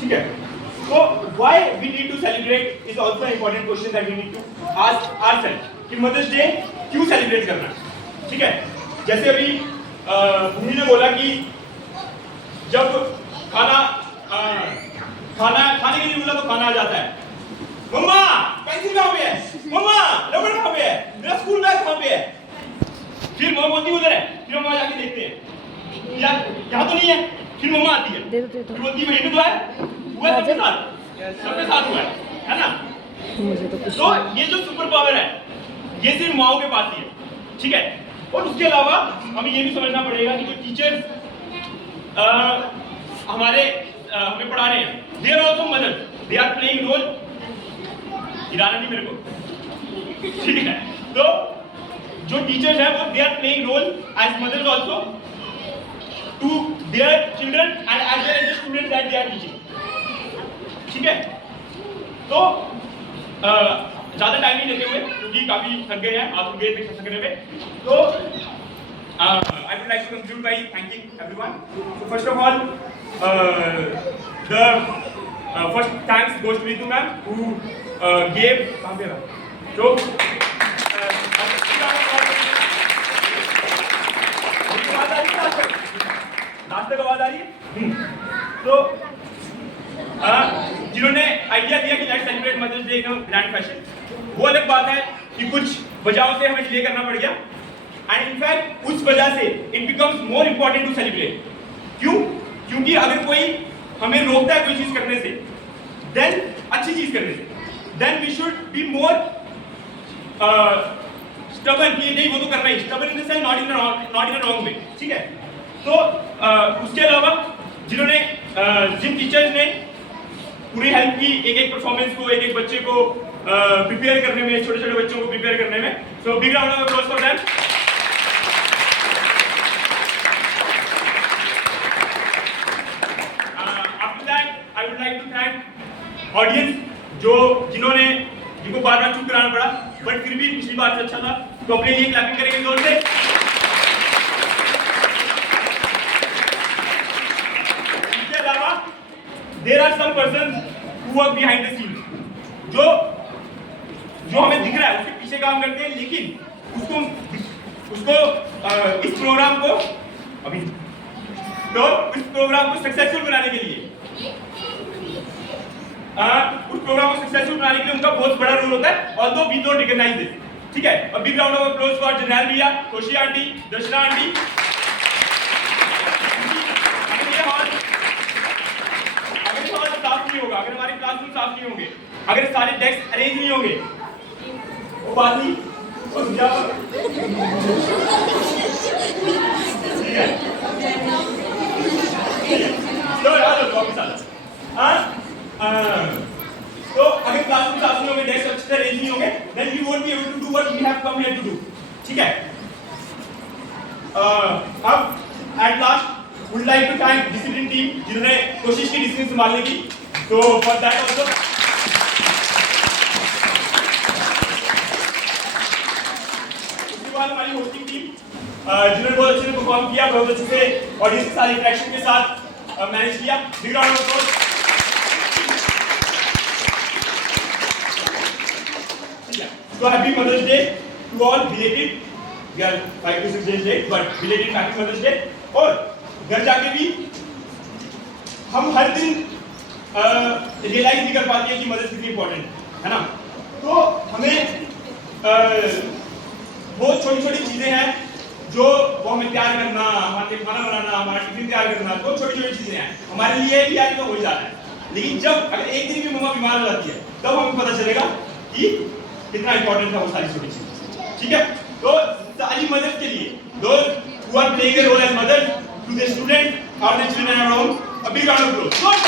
ठीक है, तो why we need to celebrate is also an important question that we need to ask ourselves कि mother's day क्यों celebrate करना है। ठीक है, जैसे अभी भूमि ने बोला कि जब खाने के लिए बोला तो खाना आ जाता है, मम्मा पेंसिल कहाँ पे है, मम्मा रबड़ कहाँ पे है, मेरा स्कूल बैग कहाँ पे है, फिर मम्मा बोलती उधर है, फिर मम्मा जाके देखते हैं यार यहाँ तो नहीं है, फिर मम्मा आती है फिर बोलती है वहीं पे तो है, हुआ सबके साथ हुआ है ना। तो ये जो सुपर पावर है ये सिर्फ माओ के पास ही है। ठीक है, और उसके अलावा हमें ये भी समझना पड़ेगा कि जो टीचर्स हमें पढ़ा रहे हैं they are also mother, they are playing role, गिराना नहीं मेरे को। ठीक है, तो जो टीचर्स हैं वो they are playing role as mothers also to their children and as well as the students that they are teaching. ठीक है, तो ज्यादा टाइम नहीं लेते हुए क्योंकि काफी थक गए हैं, आप गए थे सकने में, तो I would like to conclude by thanking everyone. So first of all, the first thanks goes to Ritu ma'am who gave so last तक आवाज आ रही है, तो जिन्होंने आइडिया दिया कि let's celebrate Mother's Day in grand fashion, वो अलग बात है कि कुछ वजहों से हमें डिले करना पड़ गया एंड इनफैक्ट उस वजह से it becomes more important to celebrate. क्यों? क्योंकि अगर कोई हमें रोकता है कोई चीज करने से, देन अच्छी चीज करने से, then we should be more stubborn कि नहीं वो तो करना ही, stubborn in the sense not in a wrong way. ठीक है, तो उसके अलावा जिन्होंने जिन टीचर्स ने पूरी हेल्प की एक परफॉर्मेंस को, एक बच्चे को प्रिपेयर करने में, छोटे छोटे बच्चों को प्रिपेयर करने में, so big round of applause for them. After that I would like to thank audience जिनको बार बार चुप कराना पड़ा, बट फिर भी पिछली बार से अच्छा था, तो अपने लिए क्लैपिंग करेंगे जोर से। इसके अलावा there are some persons who work behind the scenes, जो हमें दिख रहा है उसके पीछे काम करते हैं, लेकिन उसको इस प्रोग्राम को सक्सेसफुल बनाने के लिए उस प्रोग्राम को सक्सेसफुल बनाने के लिए उनका बहुत बड़ा रोल होता है, although we don't recognize this। ठीक है, a big round of applause for general भैया, कोशी आंटी, दर्शना आंटी। होगा अगर हमारे क्लासरूम साफ नहीं होंगे, अगर सारे डेस्क अरेंज नहीं होंगे, वो बात नहीं, तो अगर क्लासरूम साफ नहीं होंगे, डेस्क अच्छे से अरेंज नहीं होंगे, then we won't be able to do what we have come here to do। ठीक है, अब at last would like to thank discipline team जिन्होंने कोशिश की डिसिप्लिन संभालने की, तो for that also उसके बाद हमारी होस्टिंग टीम जिन्होंने बहुत अच्छे से परफॉर्म किया, बहुत अच्छे से ऑडियंस के साथ इंटरेक्शन के साथ मैनेज किया। Big round of applause. ठीक है, तो happy Mother's Day to all, belated, we are 5 to 6 days late but belated happy Mother's Day. और घर जाके भी हम हर दिन रियलाइज नहीं कर पाते हैं कि मदर्स कितनी इंपॉर्टेंट है ना। तो हमें बहुत छोटी छोटी चीजें हैं जो वो हमें तैयार करना, हमारे खाना बनाना, हमारा टिफिन तैयार करना, बहुत छोटी छोटी चीजें हैं हमारे लिए भी यार तो हो जाता है, लेकिन जब अगर एक दिन भी मम्मा बीमार हो जाती है तब हमें पता चलेगा कि कितना इंपॉर्टेंट था वो सारी छोटी चीजें। ठीक है, तो सारी मदर्स के लिए, those who are playing a role as mothers, to the students or the children around, a big round of applause।